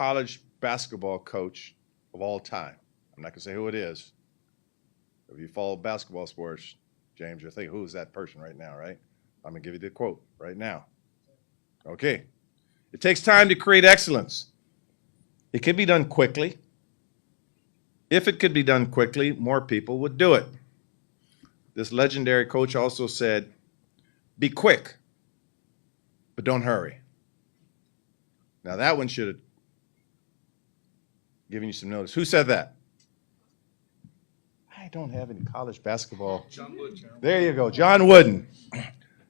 college basketball coach of all time. I'm not going to say who it is. If you follow basketball sports, James, you're thinking, who's that person right now, right? I'm going to give you the quote right now. Okay. It takes time to create excellence. It can be done quickly. If it could be done quickly, more people would do it. This legendary coach also said, be quick, but don't hurry. Now that one should have given you some notice. Who said that? I don't have any college basketball. John Wooden. There you go, John Wooden.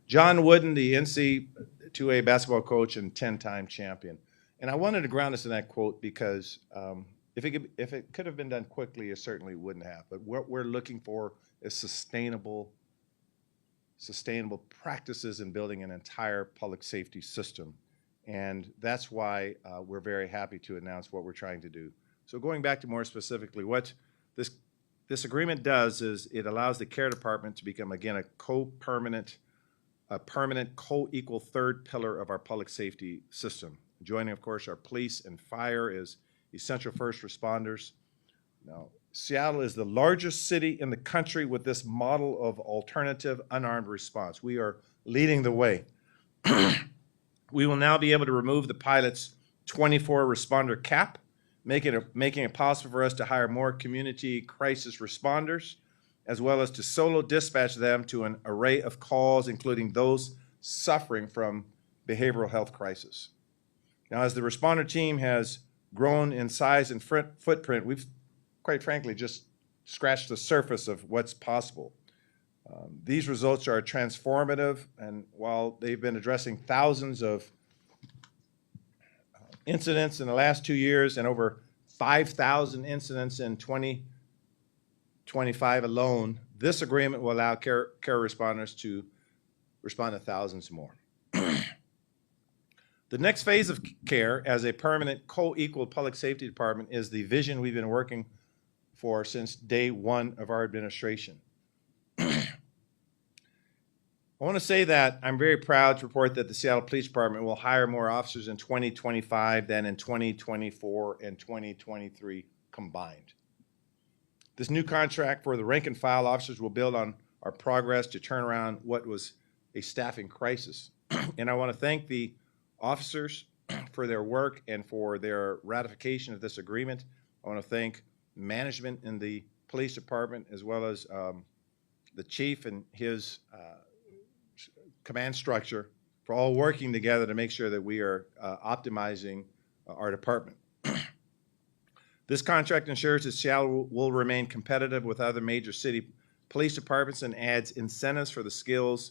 John Wooden, the NC2A basketball coach and 10-time champion. And I wanted to ground us in that quote because if it could have been done quickly, it certainly wouldn't have. But what we're looking for is sustainable practices in building an entire public safety system. And that's why we're very happy to announce what we're trying to do. So going back to more specifically, what this agreement does is it allows the care department to become, again, a permanent co-equal third pillar of our public safety system. Joining, of course, our police and fire as essential first responders. Now, Seattle is the largest city in the country with this model of alternative unarmed response. We are leading the way. We will now be able to remove the pilot's 24 responder cap, making it possible for us to hire more community crisis responders, as well as to solo dispatch them to an array of calls, including those suffering from behavioral health crisis. Now, as the responder team has grown in size and footprint, we've, quite frankly, just scratched the surface of what's possible. These results are transformative, and while they've been addressing thousands of incidents in the last 2 years and over 5,000 incidents in 2025 alone, this agreement will allow care responders to respond to thousands more. The next phase of care as a permanent co-equal public safety department is the vision we've been working for since day one of our administration. I want to say that I'm very proud to report that the Seattle Police Department will hire more officers in 2025 than in 2024 and 2023 combined. This new contract for the rank and file officers will build on our progress to turn around what was a staffing crisis. And I want to thank the officers for their work and for their ratification of this agreement. I want to thank management in the police department as well as the chief and his command structure for all working together to make sure that we are optimizing our department. This contract ensures that Seattle will remain competitive with other major city police departments and adds incentives for the skills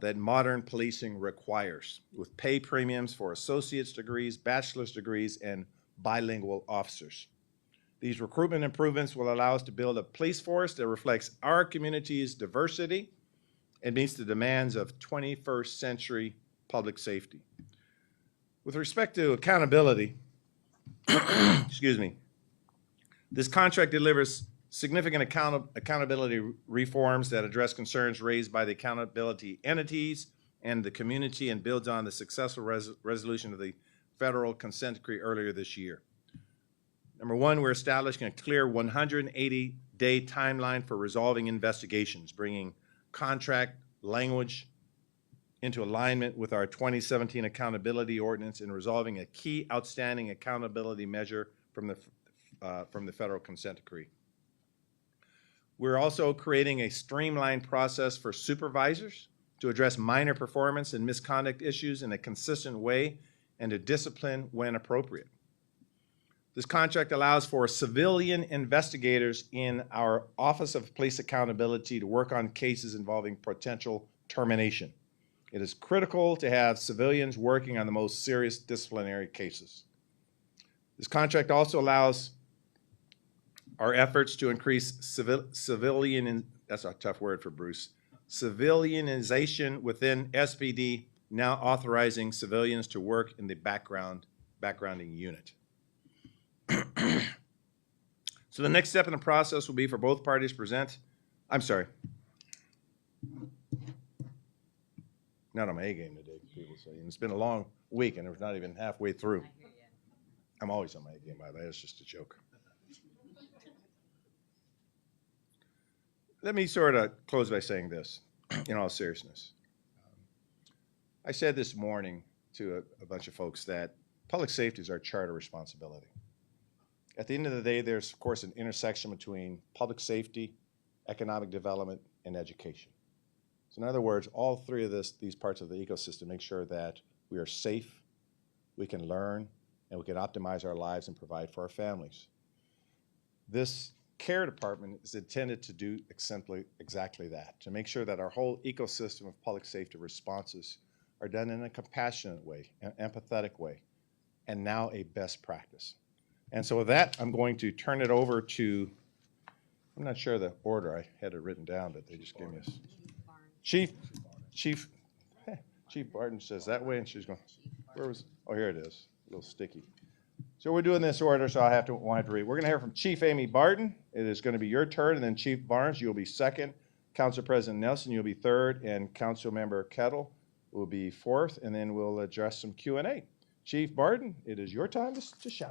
that modern policing requires, with pay premiums for associate's degrees, bachelor's degrees, and bilingual officers. These recruitment improvements will allow us to build a police force that reflects our community's diversity and meets the demands of 21st century public safety. With respect to accountability, excuse me, this contract delivers significant accountability reforms that address concerns raised by the accountability entities and the community and builds on the successful resolution of the federal consent decree earlier this year. Number one, we're establishing a clear 180-day timeline for resolving investigations, bringing contract language into alignment with our 2017 accountability ordinance and resolving a key outstanding accountability measure from the federal consent decree. We're also creating a streamlined process for supervisors to address minor performance and misconduct issues in a consistent way and to discipline when appropriate. This contract allows for civilian investigators in our Office of Police Accountability to work on cases involving potential termination. It is critical to have civilians working on the most serious disciplinary cases. This contract also allows our efforts to increase that's a tough word for Bruce, civilianization within SPD, now authorizing civilians to work in the backgrounding unit. So the next step in the process will be for both parties to present, not on my A game today, people say. It's been a long week and we're not even halfway through. I'm always on my A game, by the way. That's just a joke. Let me sort of close by saying this, in all seriousness. I said this morning to a bunch of folks that public safety is our charter responsibility. At the end of the day, there's, of course, an intersection between public safety, economic development, and education. So in other words, all three of these parts of the ecosystem make sure that we are safe, we can learn, and we can optimize our lives and provide for our families. This care department is intended to do exactly that, to make sure that our whole ecosystem of public safety responses are done in a compassionate way, an empathetic way, and now a best practice. And so with that, I'm going to turn it over to, I'm not sure the order, I had it written down, but they just gave me a, Chief Barton says that way, and she's going, where was, oh, here it is, a little sticky. So we're doing this order, so won't have to read. We're going to hear from Chief Amy Barton. It is going to be your turn, and then Chief Barnes, you'll be second. Council President Nelson, you'll be third, and Council Member Kettle will be fourth, and then we'll address some Q&A. Chief Barton, it is your time to shine.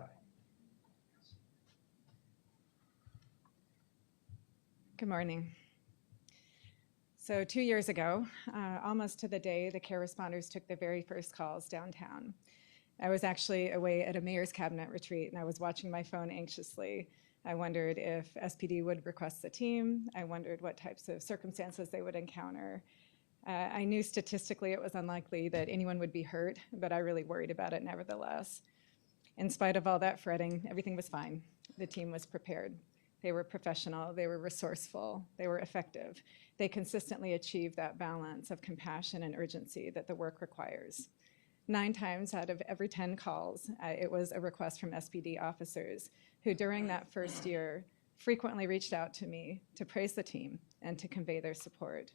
Good morning. So 2 years ago, almost to the day, the care responders took their very first calls downtown. I was actually away at a mayor's cabinet retreat, and I was watching my phone anxiously. I wondered if SPD would request the team. I wondered what types of circumstances they would encounter. I knew statistically it was unlikely that anyone would be hurt, but I really worried about it nevertheless. In spite of all that fretting, everything was fine. The team was prepared. They were professional, they were resourceful, they were effective. They consistently achieved that balance of compassion and urgency that the work requires. 9 times out of every 10 calls, it was a request from SPD officers who during that first year frequently reached out to me to praise the team and to convey their support.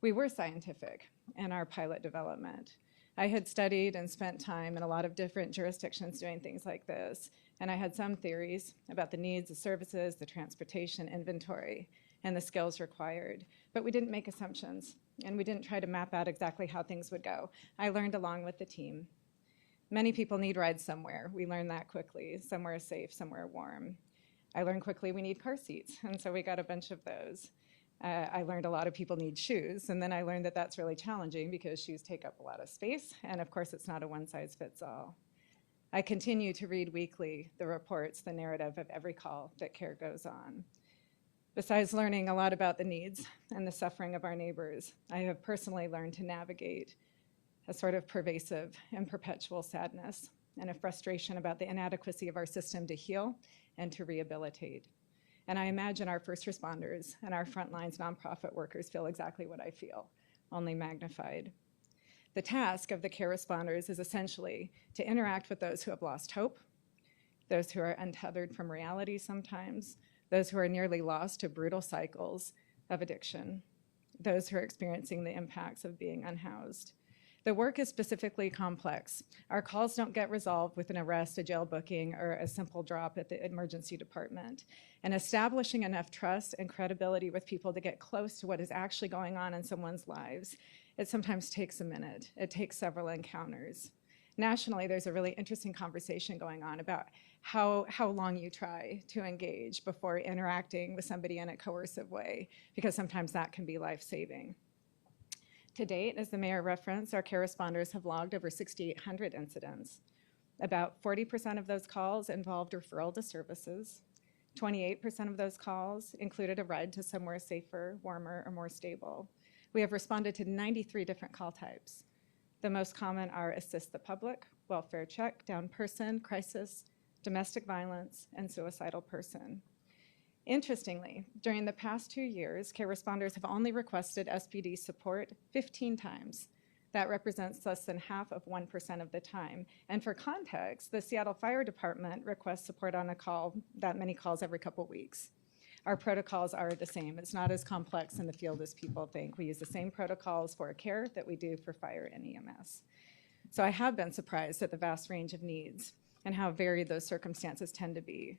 We were scientific in our pilot development. I had studied and spent time in a lot of different jurisdictions doing things like this, and I had some theories about the needs, the services, the transportation inventory, and the skills required. But we didn't make assumptions, and we didn't try to map out exactly how things would go. I learned along with the team. Many people need rides somewhere. We learned that quickly, somewhere safe, somewhere warm. I learned quickly we need car seats, and so we got a bunch of those. I learned a lot of people need shoes, and then I learned that that's really challenging because shoes take up a lot of space, and of course it's not a one-size-fits-all. I continue to read weekly the reports, the narrative of every call that care goes on. Besides learning a lot about the needs and the suffering of our neighbors, I have personally learned to navigate a sort of pervasive and perpetual sadness and a frustration about the inadequacy of our system to heal and to rehabilitate. And I imagine our first responders and our frontlines nonprofit workers feel exactly what I feel, only magnified. The task of the care responders is essentially to interact with those who have lost hope, those who are untethered from reality sometimes, those who are nearly lost to brutal cycles of addiction, those who are experiencing the impacts of being unhoused. The work is specifically complex. Our calls don't get resolved with an arrest, a jail booking, or a simple drop at the emergency department. And establishing enough trust and credibility with people to get close to what is actually going on in someone's lives, it sometimes takes a minute. It takes several encounters. Nationally, there's a really interesting conversation going on about how long you try to engage before interacting with somebody in a coercive way, because sometimes that can be life-saving. To date, as the mayor referenced, our care responders have logged over 6,800 incidents. About 40% of those calls involved referral to services. 28% of those calls included a ride to somewhere safer, warmer, or more stable. We have responded to 93 different call types. The most common are assist the public, welfare check, down person, crisis, domestic violence, and suicidal person. Interestingly, during the past 2 years, care responders have only requested SPD support 15 times. That represents less than half of 1% of the time. And for context, the Seattle Fire Department requests support on a call, that many calls every couple weeks. Our protocols are the same. It's not as complex in the field as people think. We use the same protocols for care that we do for fire and EMS. So I have been surprised at the vast range of needs and how varied those circumstances tend to be.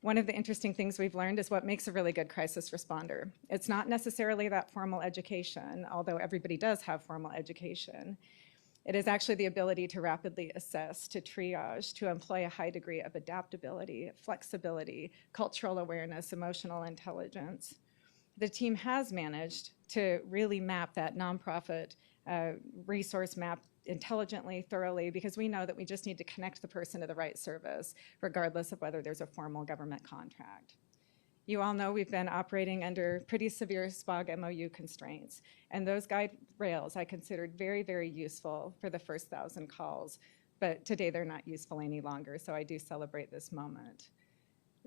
One of the interesting things we've learned is what makes a really good crisis responder. It's not necessarily that formal education, although everybody does have formal education. It is actually the ability to rapidly assess, to triage, to employ a high degree of adaptability, flexibility, cultural awareness, emotional intelligence. The team has managed to really map that nonprofit resource map intelligently, thoroughly, because we know that we just need to connect the person to the right service, regardless of whether there's a formal government contract. You all know we've been operating under pretty severe SPOG MOU constraints, and those guide rails I considered very, very useful for the first 1,000 calls, but today they're not useful any longer, so I do celebrate this moment.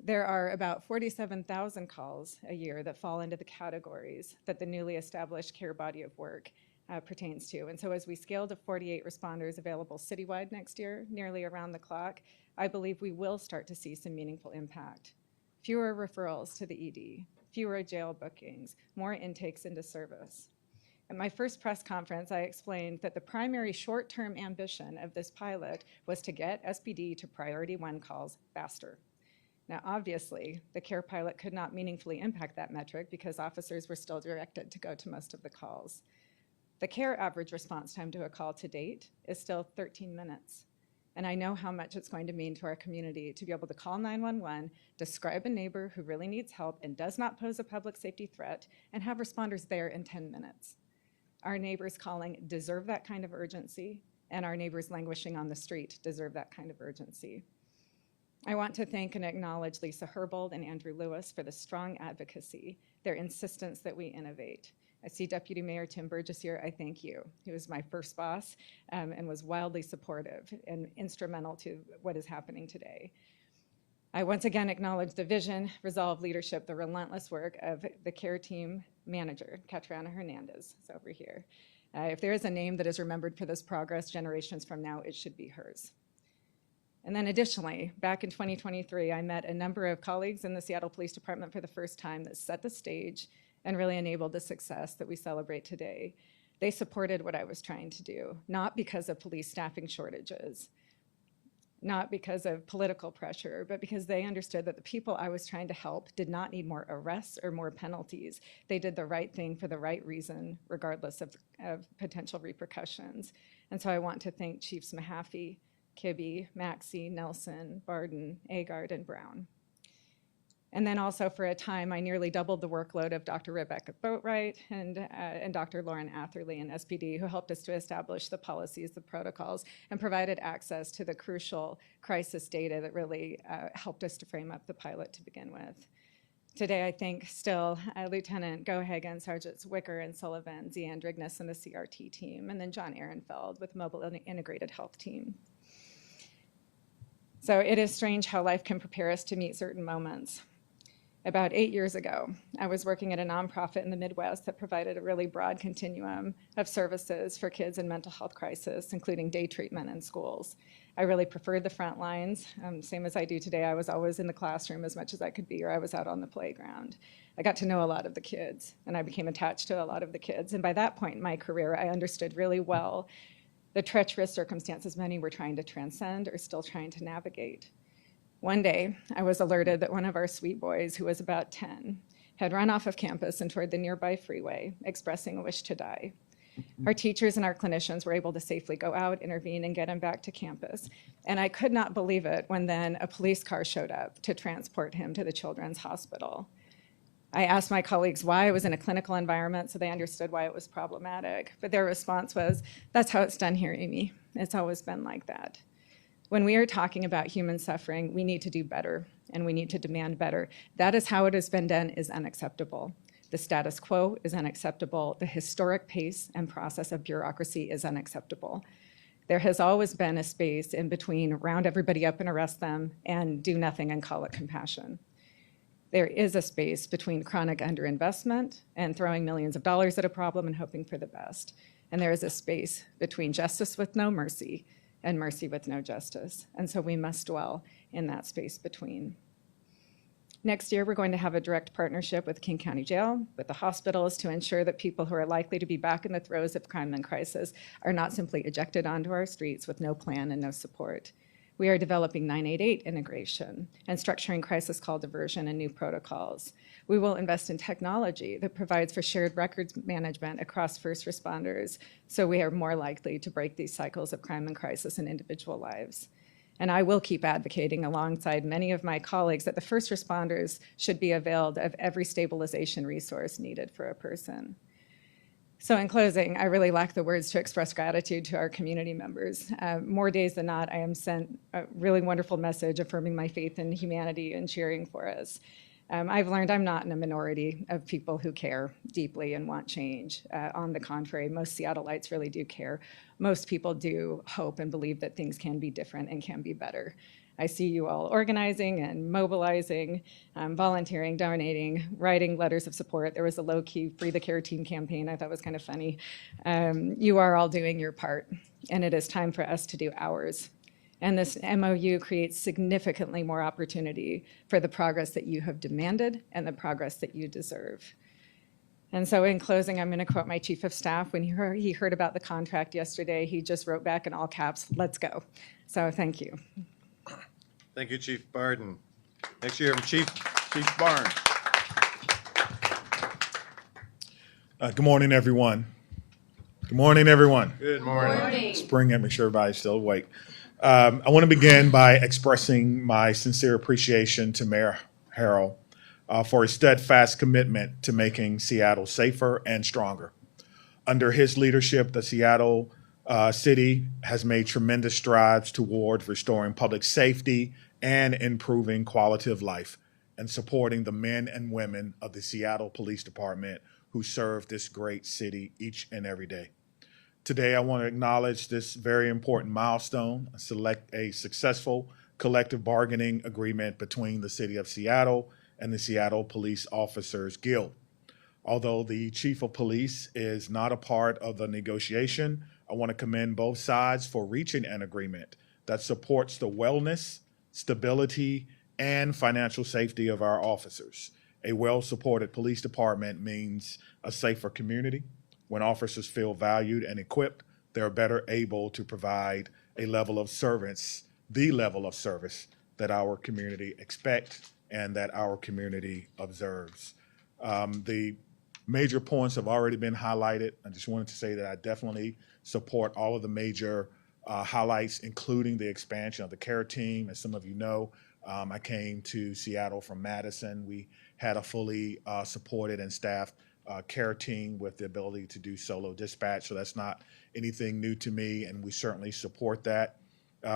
There are about 47,000 calls a year that fall into the categories that the newly established CARE body of work pertains to. And so as we scale to 48 responders available citywide next year, nearly around the clock, I believe we will start to see some meaningful impact. Fewer referrals to the ED, fewer jail bookings, more intakes into service. At my first press conference, I explained that the primary short-term ambition of this pilot was to get SPD to priority 1 calls faster. Now, obviously, the CARE pilot could not meaningfully impact that metric because officers were still directed to go to most of the calls. The CARE average response time to a call to date is still 13 minutes. And I know how much it's going to mean to our community to be able to call 911, describe a neighbor who really needs help and does not pose a public safety threat, and have responders there in 10 minutes. Our neighbors calling deserve that kind of urgency, and our neighbors languishing on the street deserve that kind of urgency. I want to thank and acknowledge Lisa Herbold and Andrew Lewis for the strong advocacy, their insistence that we innovate. I see Deputy Mayor Tim Burgess here. I thank you. He was my first boss and was wildly supportive and instrumental to what is happening today. I once again acknowledge the vision, resolve, leadership, the relentless work of the CARE team manager, Catriona Hernandez, is over here. If there is a name that is remembered for this progress generations from now, it should be hers. And then additionally, back in 2023, I met a number of colleagues in the Seattle Police Department for the first time that set the stage and really enabled the success that we celebrate today. They supported what I was trying to do, not because of police staffing shortages, not because of political pressure, but because they understood that the people I was trying to help did not need more arrests or more penalties. They did the right thing for the right reason, regardless of potential repercussions. And so I want to thank Chiefs Mahaffey, Kibbe, Maxey, Nelson, Barden, Agard, and Brown. And then also for a time, I nearly doubled the workload of Dr. Rebecca Boatwright and Dr. Lauren Atherley in SPD, who helped us to establish the policies, the protocols, and provided access to the crucial crisis data that really helped us to frame up the pilot to begin with. Today, I think still Lieutenant Gohagen, Sergeants Wicker and Sullivan, Zian Drignas and the CRT team, and then John Ehrenfeld with Mobile Integrated Health Team. So it is strange how life can prepare us to meet certain moments. About 8 years ago, I was working at a nonprofit in the Midwest that provided a really broad continuum of services for kids in mental health crisis, including day treatment in schools. I really preferred the front lines, same as I do today. I was always in the classroom as much as I could be, or I was out on the playground. I got to know a lot of the kids, and I became attached to a lot of the kids. And by that point in my career, I understood really well the treacherous circumstances many were trying to transcend or still trying to navigate. One day, I was alerted that one of our sweet boys, who was about 10, had run off of campus and toward the nearby freeway, expressing a wish to die. Our teachers and our clinicians were able to safely go out, intervene, and get him back to campus. And I could not believe it when then a police car showed up to transport him to the Children's Hospital. I asked my colleagues why I was in a clinical environment so they understood why it was problematic. But their response was, "That's how it's done here, Amy. It's always been like that." When we are talking about human suffering, we need to do better, and we need to demand better. That is how it has been done is unacceptable. The status quo is unacceptable. The historic pace and process of bureaucracy is unacceptable. There has always been a space in between round everybody up and arrest them and do nothing and call it compassion. There is a space between chronic underinvestment and throwing millions of dollars at a problem and hoping for the best. And there is a space between justice with no mercy and mercy with no justice. And so we must dwell in that space between. Next year, we're going to have a direct partnership with King County Jail, with the hospitals, to ensure that people who are likely to be back in the throes of crime and crisis are not simply ejected onto our streets with no plan and no support. We are developing 988 integration and structuring crisis call diversion and new protocols. We will invest in technology that provides for shared records management across first responders, so we are more likely to break these cycles of crime and crisis in individual lives. And I will keep advocating alongside many of my colleagues that the first responders should be availed of every stabilization resource needed for a person. So in closing, I really lack the words to express gratitude to our community members. More days than not, I am sent a really wonderful message affirming my faith in humanity and cheering for us. I've learned I'm not in a minority of people who care deeply and want change. On the contrary, most Seattleites really do care. Most people do hope and believe that things can be different and can be better. I see you all organizing and mobilizing, volunteering, donating, writing letters of support. There was a low-key Free the Care Team campaign I thought was kind of funny. You are all doing your part, and it is time for us to do ours. And this MOU creates significantly more opportunity for the progress that you have demanded and the progress that you deserve. And so in closing, I'm going to quote my chief of staff. When he heard about the contract yesterday, he just wrote back in all caps, "Let's go." So thank you. Thank you, Chief Barden. Next year, Chief Barnes. Good morning, everyone. Good morning, everyone. Good morning. Good morning. Spring it, make sure everybody's still awake. I want to begin by expressing my sincere appreciation to Mayor Harrell for his steadfast commitment to making Seattle safer and stronger. Under his leadership, the Seattle City has made tremendous strides toward restoring public safety and improving quality of life and supporting the men and women of the Seattle Police Department who serve this great city each and every day. Today, I want to acknowledge this very important milestone, a successful collective bargaining agreement between the City of Seattle and the Seattle Police Officers Guild. Although the Chief of Police is not a part of the negotiation, I want to commend both sides for reaching an agreement that supports the wellness, stability, and financial safety of our officers. A well-supported police department means a safer community. When officers feel valued and equipped, they're better able to provide the level of service that our community expects and that our community observes. The major points have already been highlighted. I just wanted to say that I definitely support all of the major highlights, including the expansion of the care team. As some of you know, I came to Seattle from Madison. We had a fully supported and staffed care team with the ability to do solo dispatch, so that's not anything new to me, and we certainly support that.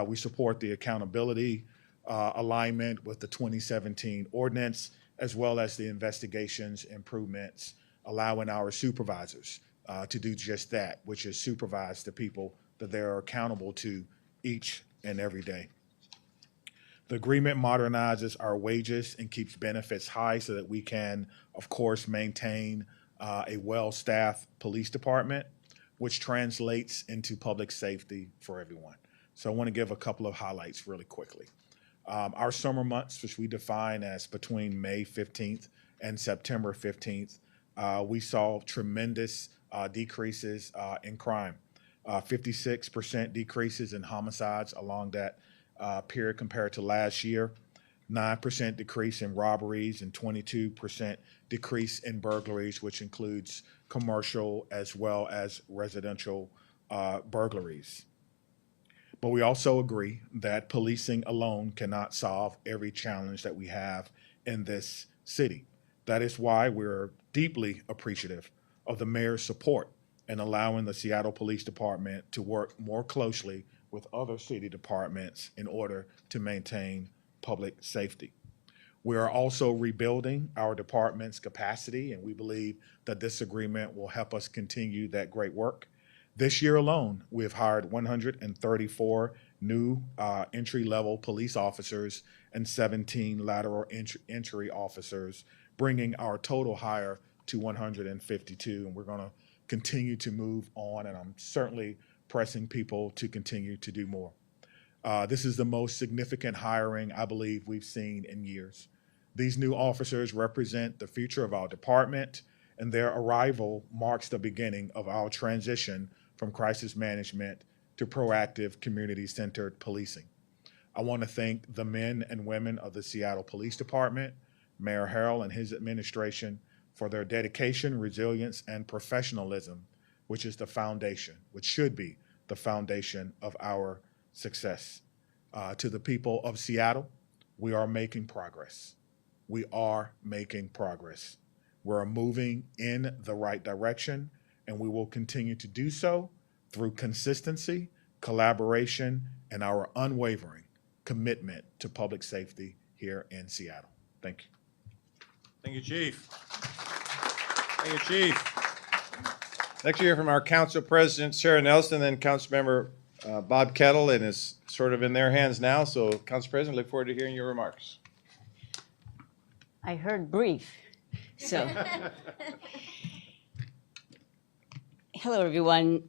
We support the accountability alignment with the 2017 ordinance, as well as the investigations improvements, allowing our supervisors to do just that, which is supervise the people that they're accountable to each and every day. The agreement modernizes our wages and keeps benefits high so that we can, of course, maintain a well-staffed police department, which translates into public safety for everyone. So I want to give a couple of highlights really quickly. Our summer months, which we define as between May 15th and September 15th, we saw tremendous decreases in crime. 56% decreases in homicides along that period compared to last year, 9% decrease in robberies, and 22% decrease in burglaries, which includes commercial as well as residential burglaries. But we also agree that policing alone cannot solve every challenge that we have in this city. That is why we're deeply appreciative of the mayor's support in allowing the Seattle Police Department to work more closely with other city departments in order to maintain public safety. We are also rebuilding our department's capacity, and we believe that this agreement will help us continue that great work. This year alone, we have hired 134 new entry-level police officers and 17 lateral entry officers, bringing our total hire to 152, and we're going to continue to move on, and I'm certainly pressing people to continue to do more. This is the most significant hiring I believe we've seen in years. These new officers represent the future of our department, and their arrival marks the beginning of our transition from crisis management to proactive community-centered policing. I want to thank the men and women of the Seattle Police Department, Mayor Harrell and his administration for their dedication, resilience, and professionalism, which is the foundation, which should be the foundation of our success. To the people of Seattle, we are making progress. We are making progress. We're moving in the right direction, and we will continue to do so through consistency, collaboration, and our unwavering commitment to public safety here in Seattle. Thank you. Thank you, Chief. Thank you, Chief. Next, we hear from our Council President, Sarah Nelson, then Council Member Bob Kettle, and it's sort of in their hands now. So, Council President, look forward to hearing your remarks. I heard brief, so. Hello, everyone.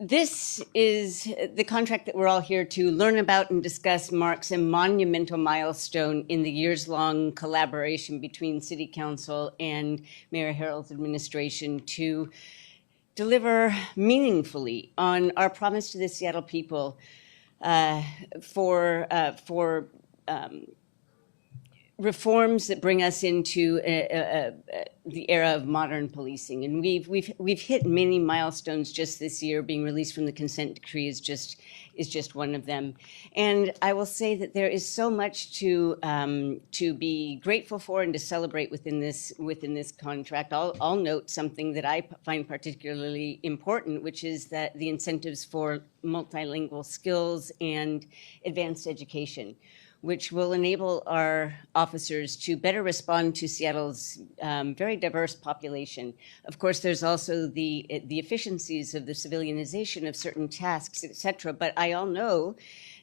This is the contract that we're all here to learn about and discuss marks a monumental milestone in the years-long collaboration between City Council and Mayor Harrell's administration to deliver meaningfully on our promise to the Seattle people for reforms that bring us into the era of modern policing. And we've hit many milestones just this year. Being released from the consent decree is just one of them. And I will say that there is so much to be grateful for and to celebrate within this contract. I'll note something that I find particularly important, which is that the incentives for multilingual skills and advanced education, which will enable our officers to better respond to Seattle's very diverse population. Of course, there's also the efficiencies of the civilianization of certain tasks, et cetera. But I all know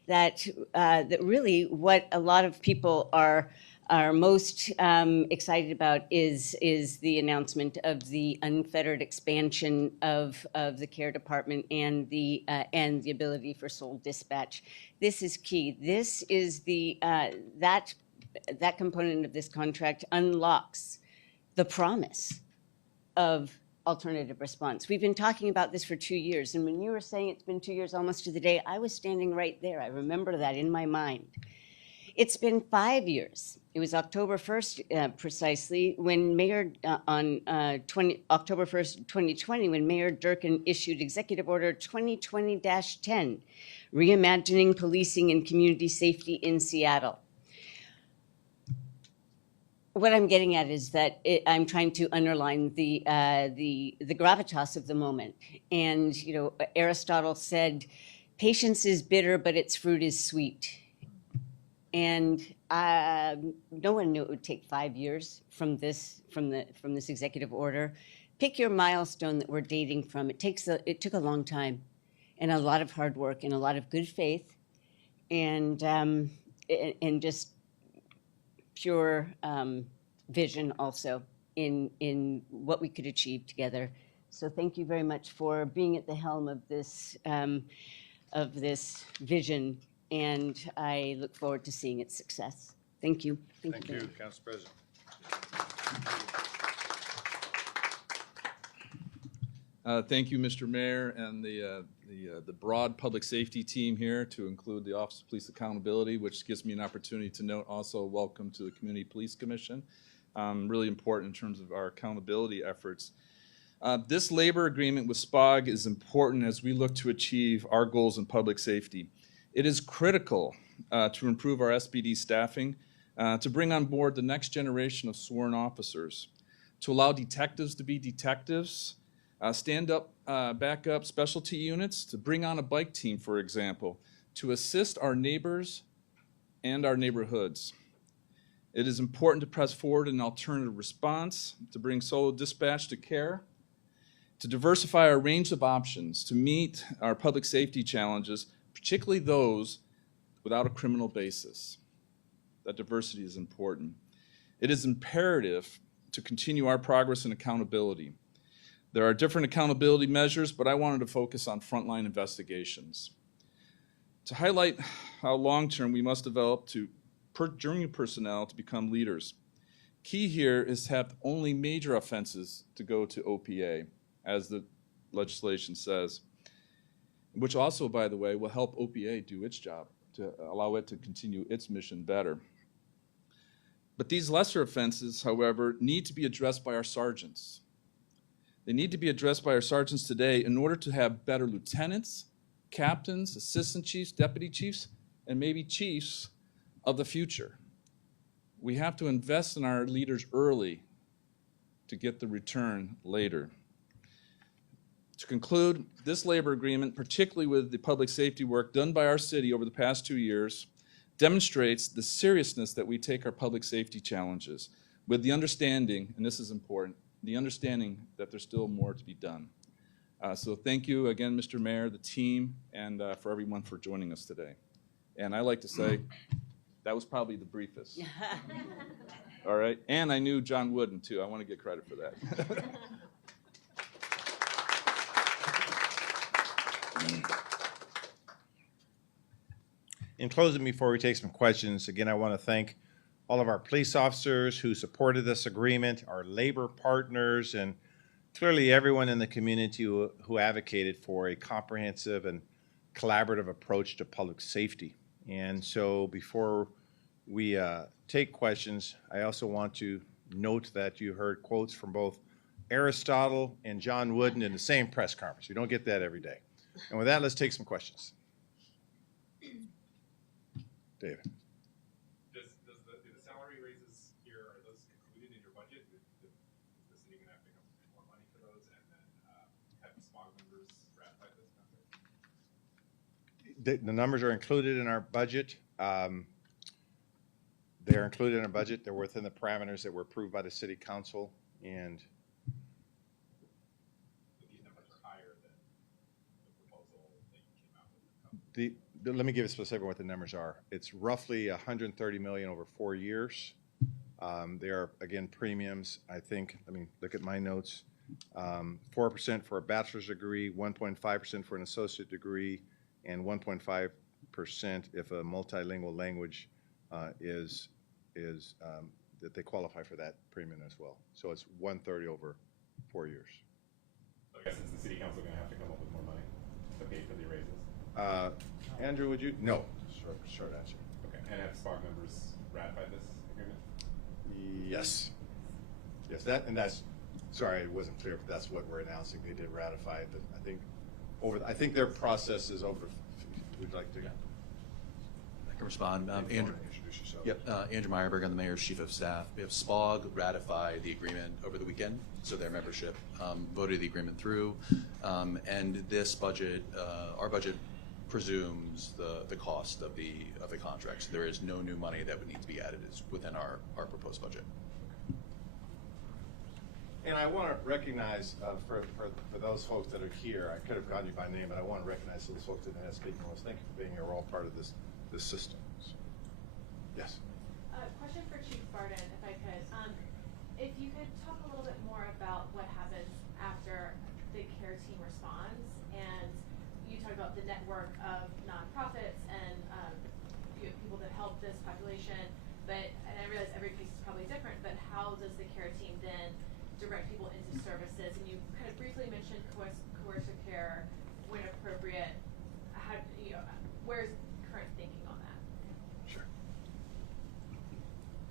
that that really what a lot of people are most excited about is the announcement of the unfettered expansion of the care department and the ability for sole dispatch. This is key. This is that component of this contract unlocks the promise of alternative response. We've been talking about this for 2 years, and when you were saying it's been 2 years almost to the day, I was standing right there. I remember that in my mind. It's been 5 years. It was October 1st, precisely, when Mayor, October 1st, 2020, when Mayor Durkin issued Executive Order 2020-10, Reimagining Policing and Community Safety in Seattle. What I'm getting at is that I'm trying to underline the gravitas of the moment. And, you know, Aristotle said, patience is bitter, but its fruit is sweet. And no one knew it would take 5 years from this executive order. Pick your milestone that we're dating from. It took a long time, and a lot of hard work, and a lot of good faith, and just pure vision also in what we could achieve together. So thank you very much for being at the helm of this vision. And I look forward to seeing its success. Thank you. Thank you, Council President. Thank you, Mr. Mayor, and the broad public safety team here, to include the Office of Police Accountability, which gives me an opportunity to note also welcome to the Community Police Commission. Really important in terms of our accountability efforts. This labor agreement with SPOG is important as we look to achieve our goals in public safety. It is critical to improve our SPD staffing, to bring on board the next generation of sworn officers, to allow detectives to be detectives, stand up, back up specialty units, to bring on a bike team, for example, to assist our neighbors and our neighborhoods. It is important to press forward an alternative response, to bring solo dispatch to care, to diversify our range of options to meet our public safety challenges, particularly those without a criminal basis. That diversity is important. It is imperative to continue our progress in accountability. There are different accountability measures, but I wanted to focus on frontline investigations. To highlight how long-term we must develop junior personnel to become leaders. Key here is to have only major offenses to go to OPA, as the legislation says, which also, by the way, will help OPA do its job to allow it to continue its mission better. But these lesser offenses, however, need to be addressed by our sergeants. They need to be addressed by our sergeants today in order to have better lieutenants, captains, assistant chiefs, deputy chiefs, and maybe chiefs of the future. We have to invest in our leaders early to get the return later. To conclude, this labor agreement, particularly with the public safety work done by our city over the past 2 years, demonstrates the seriousness that we take our public safety challenges, with the understanding, and this is important, the understanding that there's still more to be done. So thank you again, Mr. Mayor, the team, and for everyone for joining us today. And I like to say, that was probably the briefest. All right, and I knew John Wooden too. I want to get credit for that. In closing, before we take some questions, again, I want to thank all of our police officers who supported this agreement, our labor partners, and clearly everyone in the community who advocated for a comprehensive and collaborative approach to public safety. And so before we take questions, I also want to note that you heard quotes from both Aristotle and John Wooden in the same press conference. We don't get that every day. And with that, let's take some questions. David. Do the salary raises here, are those included in your budget? Is the city going to have to pick up more money for those and then have SMOG members ratify this contract? The numbers are included in our budget. They're included in our budget. They're within the parameters that were approved by the city council. And But these numbers are higher than the proposal that you came out with. let me give you specifically what the numbers are. It's roughly $130 million over 4 years. There are, again, premiums. I think, let me look at my notes. 4% for a bachelor's degree, 1.5% for an associate degree, and 1.5% if a multilingual language is that they qualify for that premium as well. So it's 130 over 4 years. So I guess is the city council going to have to come up with more money to pay for the raises? Andrew, would you? No. Short answer. Okay, and have SMOG members ratify this agreement? Yes. Yes, that's, sorry, it wasn't clear, but that's what we're announcing. They did ratify it, but I think their process is over. We'd like to. I can respond. Andrew. Introduce yourself. Yep, Andrew Meyerberg, I'm the mayor's chief of staff. We have SPOG ratify the agreement over the weekend, so their membership voted the agreement through. And this budget, our budget presumes the cost of the contract. So there is no new money that would need to be added within our proposed budget. And I want to recognize for those folks that are here, I could have gotten you by name, but I want to recognize those folks that are speaking with us. Thank you for being here. We're all part of this system. Yes. Question for Chief Barden, if I could. If you could talk a little bit more about what happens after the care team responds, and you talked about the network of nonprofits and people that help this population, and I realize every case is probably different, but how does the care team then direct people into services? And you kind of briefly mentioned coercive care when appropriate. Where's current thinking on that? Sure.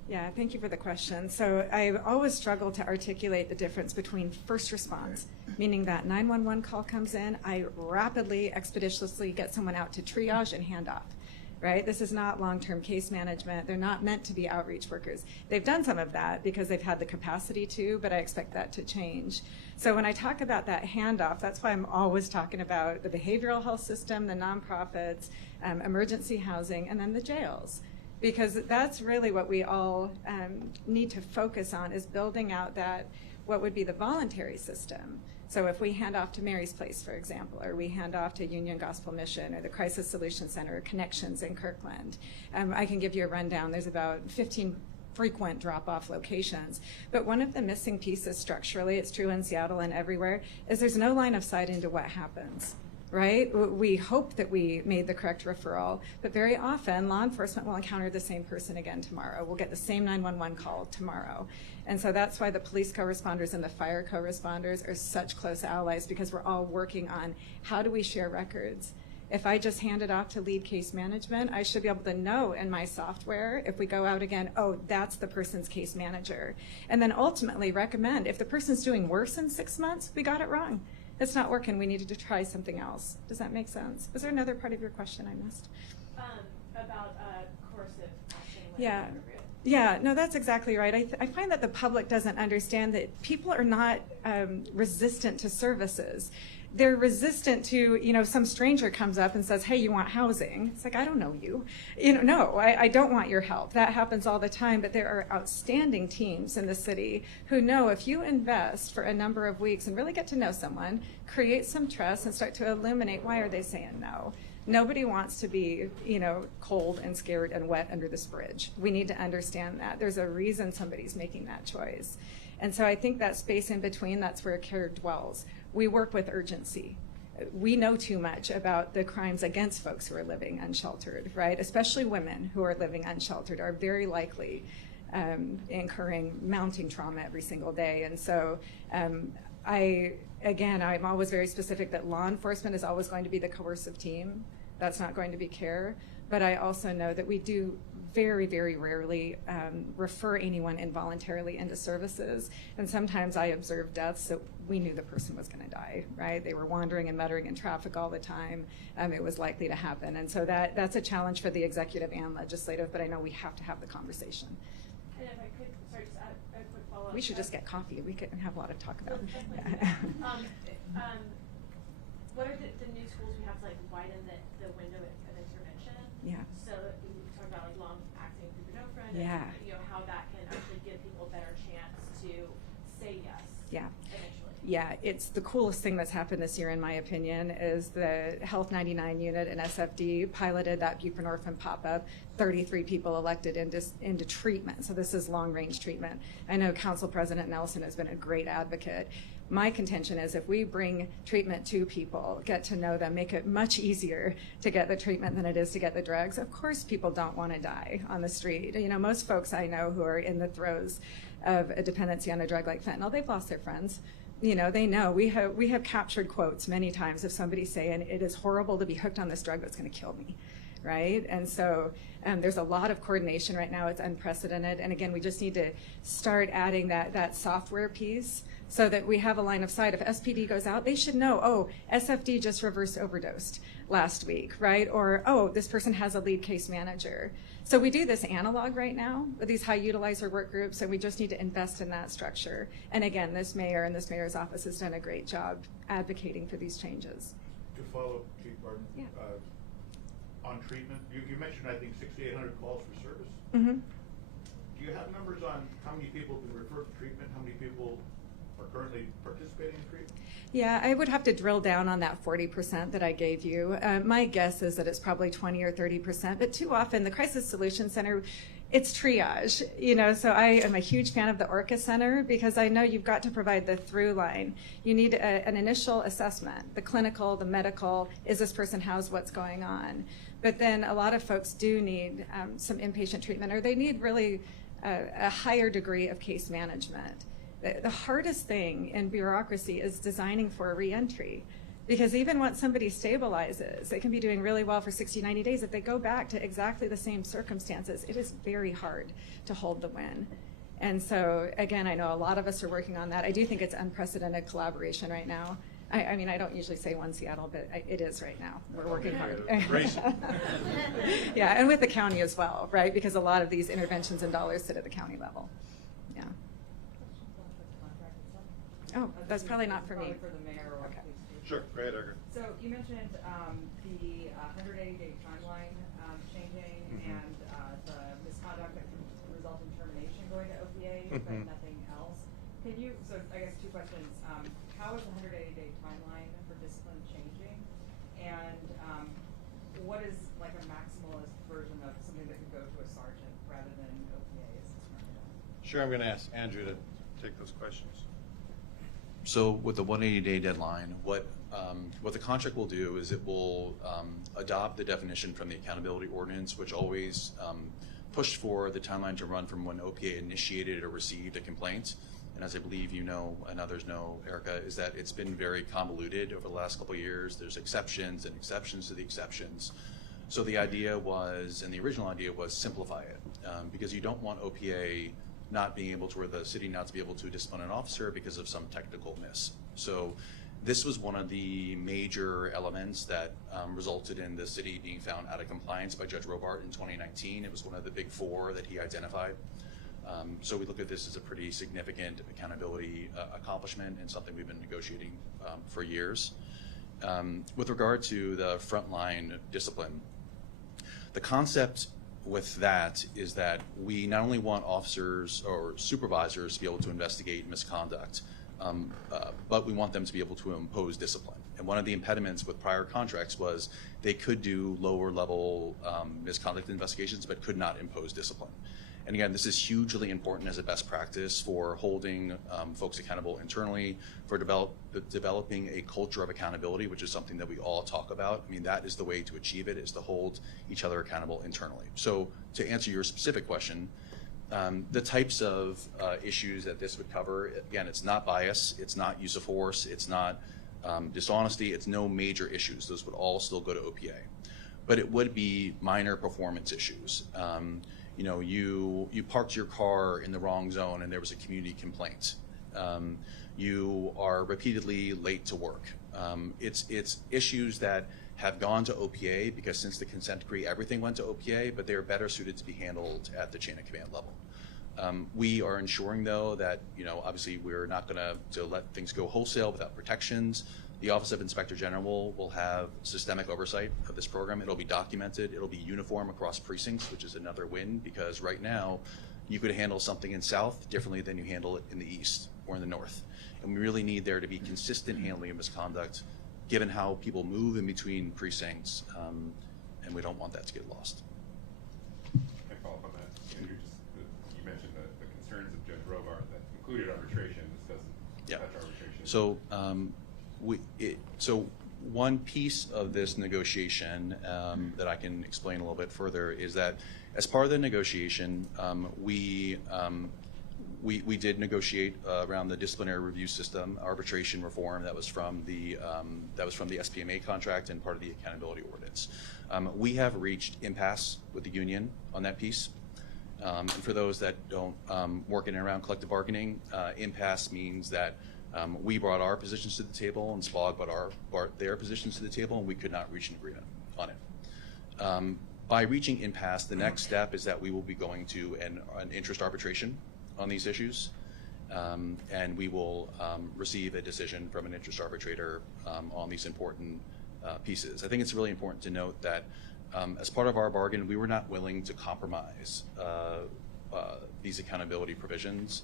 Yeah, thank you for the question. So I always struggle to articulate the difference between first response, meaning that 911 call comes in, I rapidly, expeditiously get someone out to triage and hand off, right? This is not long-term case management. They're not meant to be outreach workers. They've done some of that because they've had the capacity to, but I expect that to change. So when I talk about that handoff, that's why I'm always talking about the behavioral health system, the nonprofits, emergency housing, and then the jails. Because that's really what we all need to focus on, is building out that, what would be the voluntary system. So if we hand off to Mary's Place, for example, or we hand off to Union Gospel Mission or the Crisis Solution Center or Connections in Kirkland, I can give you a rundown. There's about 15 frequent drop-off locations. But one of the missing pieces structurally, it's true in Seattle and everywhere, is there's no line of sight into what happens. Right? We hope that we made the correct referral, but very often law enforcement will encounter the same person again tomorrow. We'll get the same 911 call tomorrow. And so that's why the police co-responders and the fire co-responders are such close allies, because we're all working on how do we share records. If I just hand it off to lead case management, I should be able to know in my software, if we go out again, oh, that's the person's case manager. And then ultimately recommend, if the person's doing worse in 6 months, we got it wrong. It's not working, we needed to try something else. Does that make sense? Was there another part of your question I missed? About coercive action when Yeah. appropriate. Yeah, no, that's exactly right. I find that the public doesn't understand that people are not resistant to services. They're resistant to, some stranger comes up and says, hey, you want housing? It's like, I don't know you. No, I don't want your help. That happens all the time, but there are outstanding teams in the city who know if you invest for a number of weeks and really get to know someone, create some trust and start to illuminate why are they saying no. Nobody wants to be, cold and scared and wet under this bridge. We need to understand that. There's a reason somebody's making that choice. And so I think that space in between, that's where care dwells. We work with urgency. We know too much about the crimes against folks who are living unsheltered, right? Especially women who are living unsheltered are very likely incurring mounting trauma every single day. And so I'm always very specific that law enforcement is always going to be the coercive team. That's not going to be care. But I also know that we do very, very rarely refer anyone involuntarily into services. And sometimes I observe deaths that we knew the person was going to die, right? They were wandering and muttering in traffic all the time. It was likely to happen. And so that's a challenge for the executive and legislative, but I know we have to have the conversation. And if I could, sorry, just add a quick follow-up. We should just get coffee. We could have a lot of talk about it. What are the new tools we have to widen the window of intervention? Yeah. So we talk about long-acting buprenorphine. Yeah. And, how that can actually give people a better chance to say yes. Yeah. Eventually. Yeah, it's the coolest thing that's happened this year, in my opinion, is the Health 99 unit in SFD piloted that buprenorphine pop-up. 33 people elected into treatment. So this is long-range treatment. I know Council President Nelson has been a great advocate. My contention is if we bring treatment to people, get to know them, make it much easier to get the treatment than it is to get the drugs, of course people don't want to die on the street. Most folks I know who are in the throes of a dependency on a drug like fentanyl, they've lost their friends. They know. We have captured quotes many times of somebody saying, it is horrible to be hooked on this drug that's going to kill me, right? And so there's a lot of coordination right now. It's unprecedented. And again, we just need to start adding that software piece so that we have a line of sight. If SPD goes out, they should know, oh, SFD just reverse overdosed last week, right? Or, oh, this person has a lead case manager. So we do this analog right now with these high utilizer work groups, and we just need to invest in that structure. And again, this mayor and this mayor's office has done a great job advocating for these changes. To follow, Chief Barton, Yeah. On treatment, you mentioned, I think, 6,800 calls for service. Mm-hmm. Do you have numbers on how many people have been referred to treatment, how many people are currently participating in treatment? Yeah, I would have to drill down on that 40% that I gave you. My guess is that it's probably 20 or 30%, but too often the Crisis Solution Center, it's triage, so I am a huge fan of the ORCA Center because I know you've got to provide the through line. You need an initial assessment, the clinical, the medical, is this person housed, what's going on? But then a lot of folks do need some inpatient treatment, or they need really a higher degree of case management. The hardest thing in bureaucracy is designing for a reentry. Because even once somebody stabilizes, they can be doing really well for 60, 90 days. If they go back to exactly the same circumstances, it is very hard to hold the win. And so, again, I know a lot of us are working on that. I do think it's unprecedented collaboration right now. I mean, I don't usually say One Seattle, but it is right now. We're working hard. Yeah, and with the county as well, right? Because a lot of these interventions and dollars sit at the county level. Yeah. Oh, that's probably not for me. Probably for the mayor or Okay. Sure, go ahead, Edgar. So you mentioned the 180-day timeline changing and the misconduct that can result in termination going to OPA, but nothing else. Can you, so I guess two questions. How is the 180-day timeline for discipline changing? And what is like a maximalist version of something that could go to a sergeant rather than OPA as it's currently done? Sure, I'm going to ask Andrew to take those questions. So with the 180-day deadline, what the contract will do is it will adopt the definition from the accountability ordinance, which always pushed for the timeline to run from when OPA initiated or received a complaint and as I believe you know and others know, Erica, is that it's been very convoluted over the last couple of years. There's exceptions and exceptions to the exceptions. So the idea was, and the original idea was, simplify it, because you don't want OPA not being able to, or the city not to be able to discipline an officer because of some technical miss. So this was one of the major elements that resulted in the city being found out of compliance by Judge Robart in 2019. It was one of the big four that he identified. So we look at this as a pretty significant accountability accomplishment and something we've been negotiating for years. With regard to the frontline discipline, the concept with that is that we not only want officers or supervisors to be able to investigate misconduct, but we want them to be able to impose discipline. And one of the impediments with prior contracts was they could do lower level misconduct investigations, but could not impose discipline. And again, this is hugely important as a best practice for holding folks accountable internally, for developing a culture of accountability, which is something that we all talk about. I mean, that is the way to achieve it, is to hold each other accountable internally. So to answer your specific question, the types of issues that this would cover, again, it's not bias, it's not use of force, it's not dishonesty, it's no major issues. Those would all still go to OPA. But it would be minor performance issues. You know, you parked your car in the wrong zone and there was a community complaint. You are repeatedly late to work. It's issues that have gone to OPA because since the consent decree, everything went to OPA, but they're better suited to be handled at the chain of command level. We are ensuring, though, that, you know, obviously we're not going to let things go wholesale without protections. The Office of Inspector General will have systemic oversight of this program. It'll be documented. It'll be uniform across precincts, which is another win, because right now you could handle something in South differently than you handle it in the East or in the North. And we really need there to be consistent handling of misconduct, given how people move in between precincts, and we don't want that to get lost. I follow up on that. Andrew, you mentioned the concerns of Judge Robart that included arbitration. This doesn't touch arbitration. So so one piece of this negotiation that I can explain a little bit further is that as part of the negotiation, we did negotiate around the disciplinary review system arbitration reform that was from the SPMA contract and part of the accountability ordinance. We have reached impasse with the union on that piece. And for those that don't work in and around collective bargaining, impasse means that we brought our positions to the table and SPOG brought their positions to the table, and we could not reach an agreement on it. By reaching impasse, the next step is that we will be going to an interest arbitration on these issues, and we will receive a decision from an interest arbitrator on these important pieces. I think it's really important to note that as part of our bargain, we were not willing to compromise these accountability provisions.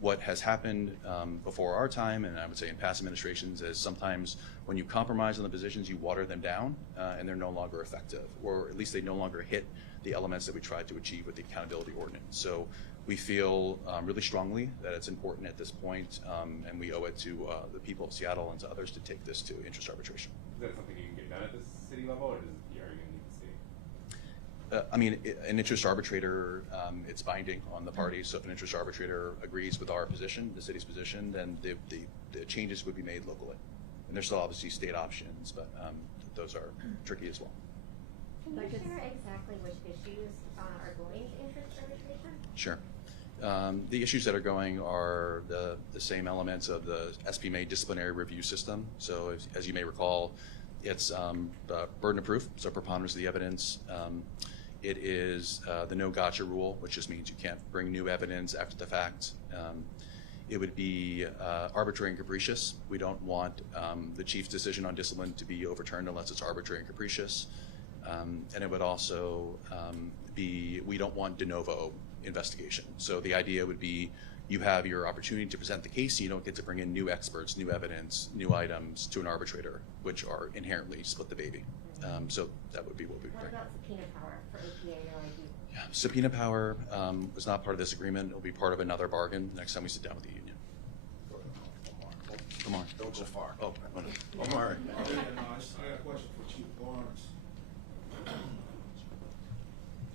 What has happened before our time, and I would say in past administrations, is sometimes when you compromise on the positions, you water them down and they're no longer effective, or at least they no longer hit the elements that we tried to achieve with the accountability ordinance. So we feel really strongly that it's important at this point, and we owe it to the people of Seattle and to others to take this to interest arbitration. Is that something you can get done at the city level, or are you going to need the state? I mean, an interest arbitrator, it's binding on the parties. So if an interest arbitrator agrees with our position, the city's position, then the changes would be made locally. And there's still obviously state options, but those are tricky as well. Can you share exactly which issues are going to interest arbitration? Sure. The issues that are going are the same elements of the SPMA disciplinary review system. So as you may recall, it's burden of proof, so preponderance of the evidence. It is the no gotcha rule, which just means you can't bring new evidence after the fact. It would be arbitrary and capricious. We don't want the chief's decision on discipline to be overturned unless it's arbitrary and capricious. And it would also be, we don't want de novo investigation. So the idea would be you have your opportunity to present the case, you don't get to bring in new experts, new evidence, new items to an arbitrator, which are inherently split the baby. So that would be what we would bring. What about subpoena power for OPA or ID? Yeah, subpoena power was not part of this agreement. It'll be part of another bargain next time we sit down with the union. Come on. Don't go so far. Oh, no. Omar. I got a question for Chief Barnes.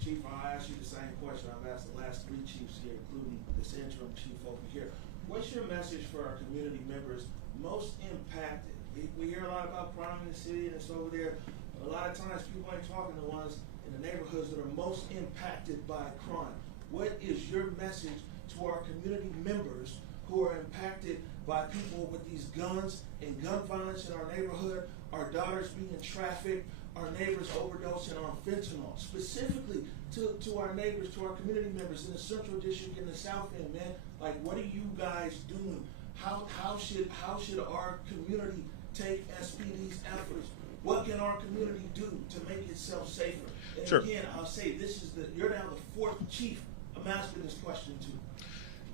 Chief, Chief, I'll ask you the same question I've asked the last three chiefs here, including this interim chief over here. What's your message for our community members most impacted? We hear a lot about crime in the city and it's over there. A lot of times people ain't talking to ones in the neighborhoods that are most impacted by crime. What is your message to our community members who are impacted by people with these guns and gun violence in our neighborhood, our daughters being trafficked, our neighbors overdosing on fentanyl, specifically to our neighbors, to our community members in the Central District and the South End, man? Like, what are you guys doing? How should our community take SPD's efforts? What can our community do to make itself safer? And Sure. again, I'll say you're now the fourth chief I'm asking this question to.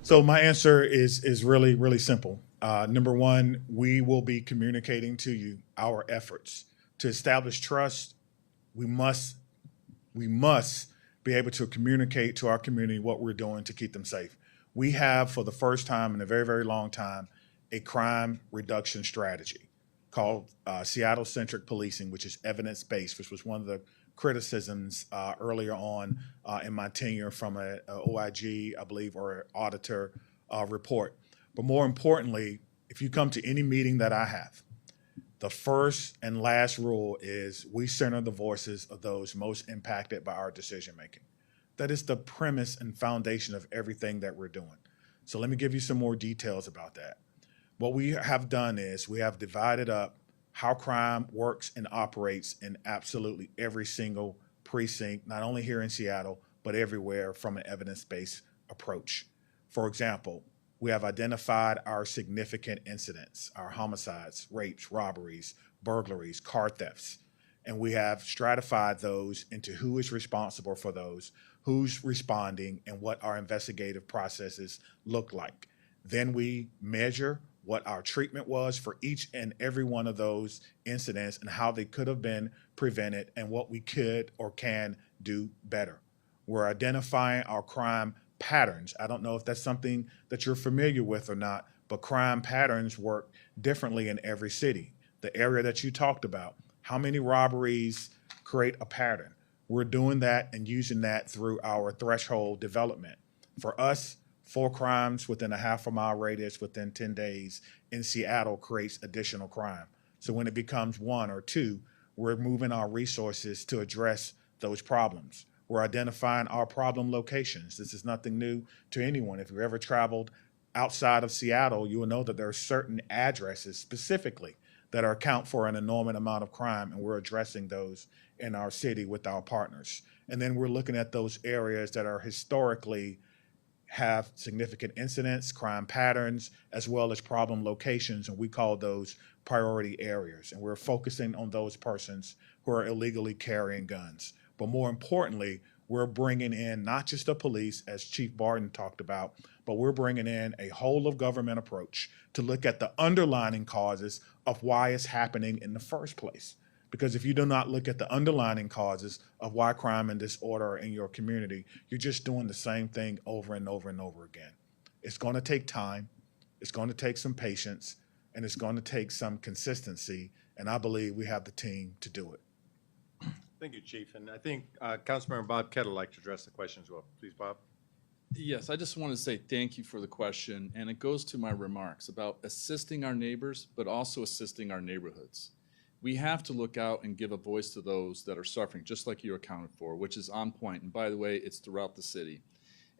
So my answer is really, really simple. Number one, we will be communicating to you our efforts. To establish trust, we must be able to communicate to our community what we're doing to keep them safe. We have, for the first time in a very, very long time, a crime reduction strategy called Seattle-centric policing, which is evidence-based, which was one of the criticisms earlier on in my tenure from a OIG, I believe, or auditor report. But more importantly, if you come to any meeting that I have, the first and last rule is we center the voices of those most impacted by our decision making. That is the premise and foundation of everything that we're doing. So let me give you some more details about that. What we have done is we have divided up how crime works and operates in absolutely every single precinct, not only here in Seattle, but everywhere from an evidence-based approach. For example, we have identified our significant incidents, our homicides, rapes, robberies, burglaries, car thefts, and we have stratified those into who is responsible for those, who's responding, and what our investigative processes look like. Then we measure what our treatment was for each and every one of those incidents and how they could have been prevented and what we could or can do better. We're identifying our crime patterns. I don't know if that's something that you're familiar with or not, but crime patterns work differently in every city. The area that you talked about, how many robberies create a pattern? We're doing that and using that through our threshold development. For us, 4 crimes within a half-a-mile radius within 10 days in Seattle creates additional crime. So when it becomes 1 or 2, we're moving our resources to address those problems. We're identifying our problem locations. This is nothing new to anyone. If you've ever traveled outside of Seattle, you will know that there are certain addresses specifically that account for an enormous amount of crime, and we're addressing those in our city with our partners. And then we're looking at those areas that are historically have significant incidents, crime patterns, as well as problem locations, and we call those priority areas. And we're focusing on those persons who are illegally carrying guns. But more importantly, we're bringing in not just the police, as Chief Barton talked about, but we're bringing in a whole of government approach to look at the underlying causes of why it's happening in the first place. Because if you do not look at the underlying causes of why crime and disorder are in your community, you're just doing the same thing over and over and over again. It's going to take time, it's going to take some patience, and it's going to take some consistency, and I believe we have the team to do it. Thank you, Chief. And I think Councilmember Bob Kettle would like to address the question as well. Please, Bob. Yes, I just want to say thank you for the question, and it goes to my remarks about assisting our neighbors, but also assisting our neighborhoods. We have to look out and give a voice to those that are suffering, just like you accounted for, which is on point. And by the way, it's throughout the city.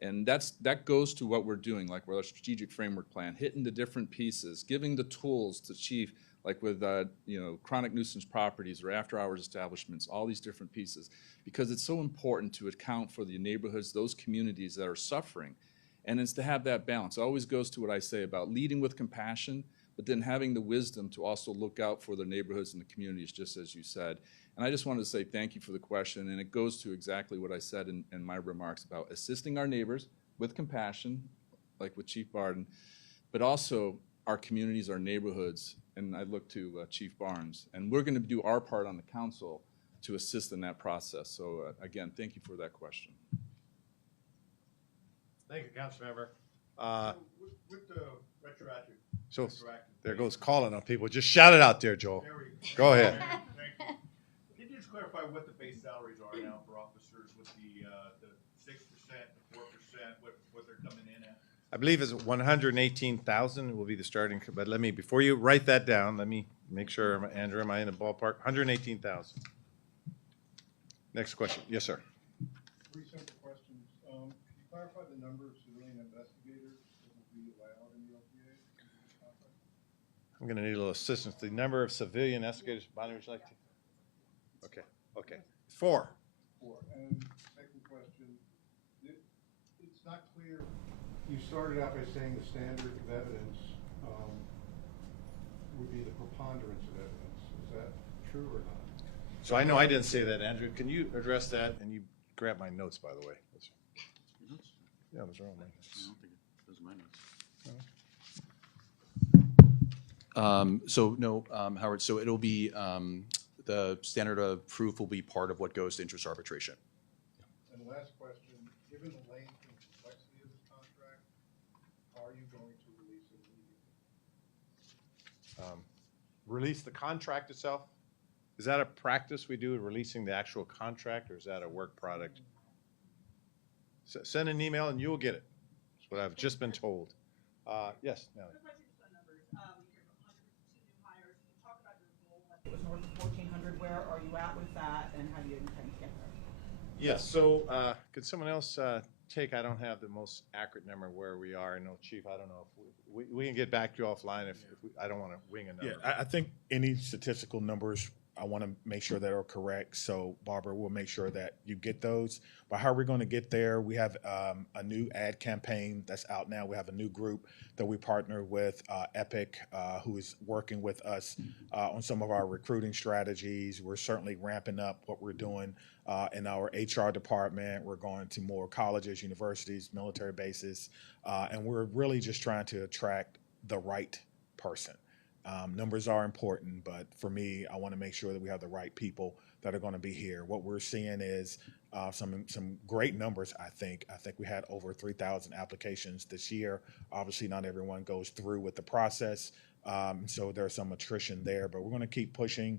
And that goes to what we're doing, like with our strategic framework plan, hitting the different pieces, giving the tools to chief, like with chronic nuisance properties or after-hours establishments, all these different pieces, because it's so important to account for the neighborhoods, those communities that are suffering, and it's to have that balance. It always goes to what I say about leading with compassion, but then having the wisdom to also look out for their neighborhoods and the communities, just as you said. And I just wanted to say thank you for the question, and it goes to exactly what I said in my remarks about assisting our neighbors with compassion, like with Chief Barton, but also our communities, our neighborhoods, and I look to Chief Barnes. And we're going to do our part on the council to assist in that process. So again, thank you for that question. Thank you, Councilmember. With the retroactive. So there goes calling on people. Just shout it out there, Joel. Go ahead. Thank you. Can you just clarify what the base salaries are now for officers with the I believe it's 118,000 will be the starting, but let me, before you write that down, let me make sure, Andrew, am I in the ballpark? 118,000. Next question. Yes, sir. Three simple questions. Can you clarify the number of civilian investigators that will be allowed in the OPA contract? I'm going to need a little assistance. The number of civilian investigators, Bonnie, would you like to? Okay, okay. 4. And second question, it's not clear. You started out by saying the standard of evidence would be the preponderance of evidence. Is that true or not? So I know I didn't say that, Andrew. Can you address that? And you grab my notes, by the way. Yeah, those are all my notes. Those are my notes. So no, Howard, so it'll be, the standard of proof will be part of what goes to interest arbitration. And last question, given the length and complexity of this contract, are you going to release it immediately? Release the contract itself? Is that a practice we do, releasing the actual contract, or is that a work product? Send an email and you'll get it. That's what I've just been told. Yes, Nellie. It was north of 1,400. Where are you at with that, and how do you intend to get there? Yes, so could someone else take, I don't have the most accurate number of where we are. No, Chief, I don't know if we can get back to you offline if I don't want to wing a number. Yeah, I think any statistical numbers, I want to make sure that are correct. So Barbara, we'll make sure that you get those. But how are we going to get there? We have a new ad campaign that's out now. We have a new group that we partner with, Epic, who is working with us on some of our recruiting strategies. We're certainly ramping up what we're doing in our HR department. We're going to more colleges, universities, military bases, and we're really just trying to attract the right person. Numbers are important, but for me, I want to make sure that we have the right people that are going to be here. What we're seeing is some great numbers, I think. I think we had over 3,000 applications this year. Obviously, not everyone goes through with the process, so there's some attrition there, but we're going to keep pushing.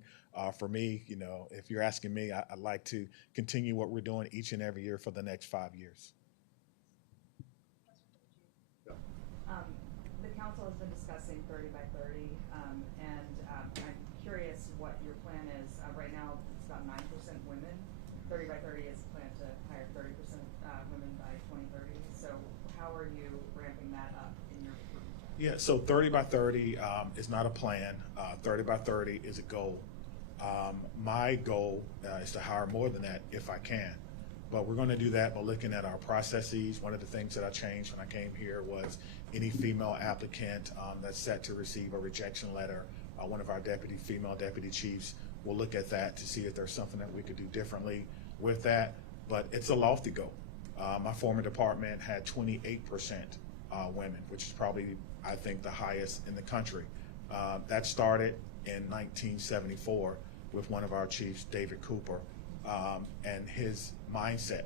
For me, you know, if you're asking me, I'd like to continue what we're doing each and every year for the next 5 years. The council has been discussing 30 by 30, and I'm curious what your plan is. Right now, it's about 9% women. 30 by 30 is a plan to hire 30% women by 2030. So how are you ramping that up in your recruitment? Yeah, so 30 by 30 is not a plan. 30 by 30 is a goal. My goal is to hire more than that if I can. But we're going to do that by looking at our processes. One of the things that I changed when I came here was any female applicant that's set to receive a rejection letter, one of our female deputy chiefs will look at that to see if there's something that we could do differently with that. But it's a lofty goal. My former department had 28% women, which is probably, I think, the highest in the country. That started in 1974 with one of our chiefs, David Cooper, and his mindset.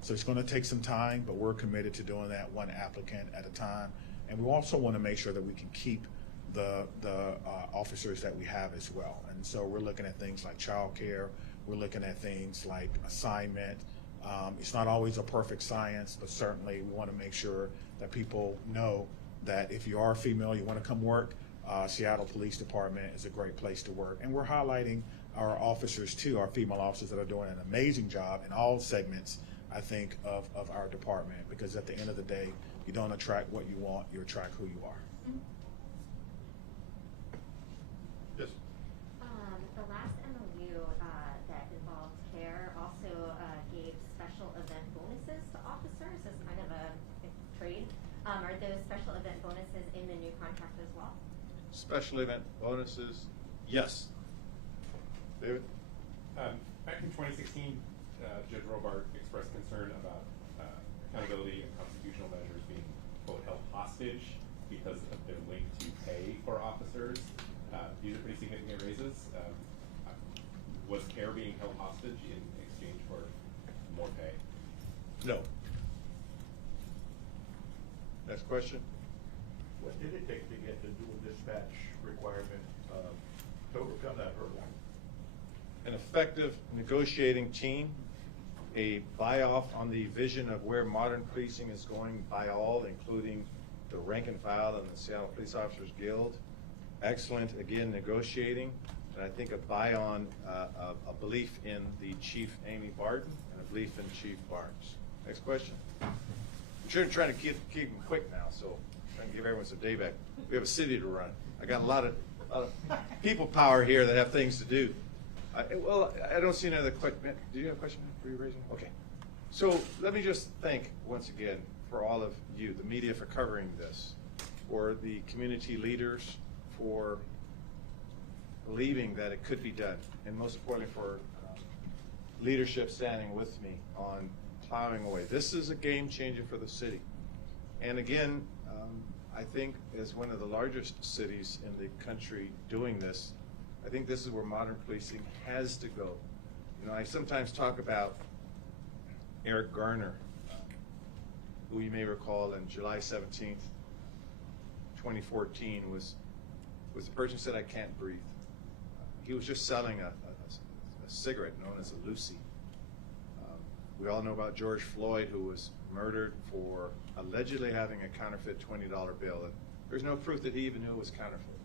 So it's going to take some time, but we're committed to doing that one applicant at a time. And we also want to make sure that we can keep the officers that we have as well. And so we're looking at things like childcare. We're looking at things like assignment. It's not always a perfect science, but certainly we want to make sure that people know that if you are a female, you want to come work, Seattle Police Department is a great place to work. And we're highlighting our officers too, our female officers that are doing an amazing job in all segments, I think, of our department, because at the end of the day, you don't attract what you want, you attract who you are. Yes. The last MOU that involved CARE also gave special event bonuses to officers as kind of a trade. Are those special event bonuses in the new contract as well? Special event bonuses, yes. David? Back in 2016, Judge Robart expressed concern about accountability and constitutional measures being, quote, held hostage because of their link to pay for officers. These are pretty significant raises. Was CARE being held hostage in exchange for more pay? No. Next question? What did it take to get the dual dispatch requirement to overcome that hurdle? An effective negotiating team, a buy-off on the vision of where modern policing is going by all, including the rank and file and the Seattle Police Officers Guild. Excellent, again, negotiating, and I think a buy-on, a belief in the Chief Amy Barton and a belief in Chief Barnes. Next question. I'm sure trying to keep them quick now, so trying to give everyone some day back. We have a city to run. I got a lot of people power here that have things to do. Well, I don't see another question. Do you have a question for you raising? Okay. So let me just thank once again for all of you, the media, for covering this, for the community leaders for believing that it could be done, and most importantly for leadership standing with me on plowing away. This is a game changer for the city. And again, I think as one of the largest cities in the country doing this, I think this is where modern policing has to go. You know, I sometimes talk about Eric Garner, who you may recall in July 17th, 2014, was the person who said, "I can't breathe." He was just selling a cigarette known as a Lucy. We all know about George Floyd, who was murdered for allegedly having a counterfeit $20 bill, and there's no proof that he even knew it was counterfeit.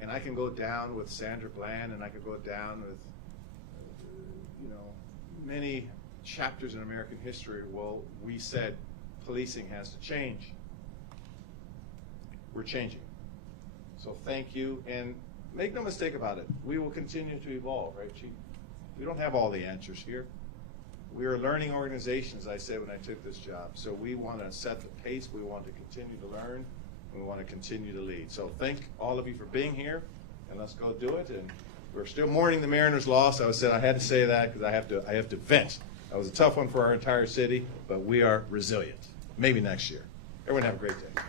And I can go down with Sandra Bland, and I could go down with, you know, many chapters in American history. Well, we said policing has to change. We're changing. So thank you, and make no mistake about it, we will continue to evolve, right, Chief? We don't have all the answers here. We are a learning organization, as I said when I took this job. So we want to set the pace, we want to continue to learn, and we want to continue to lead. So thank all of you for being here, and let's go do it. And we're still mourning the Mariners' loss. I said I had to say that because I have to vent. That was a tough one for our entire city, but we are resilient. Maybe next year. Everyone have a great day.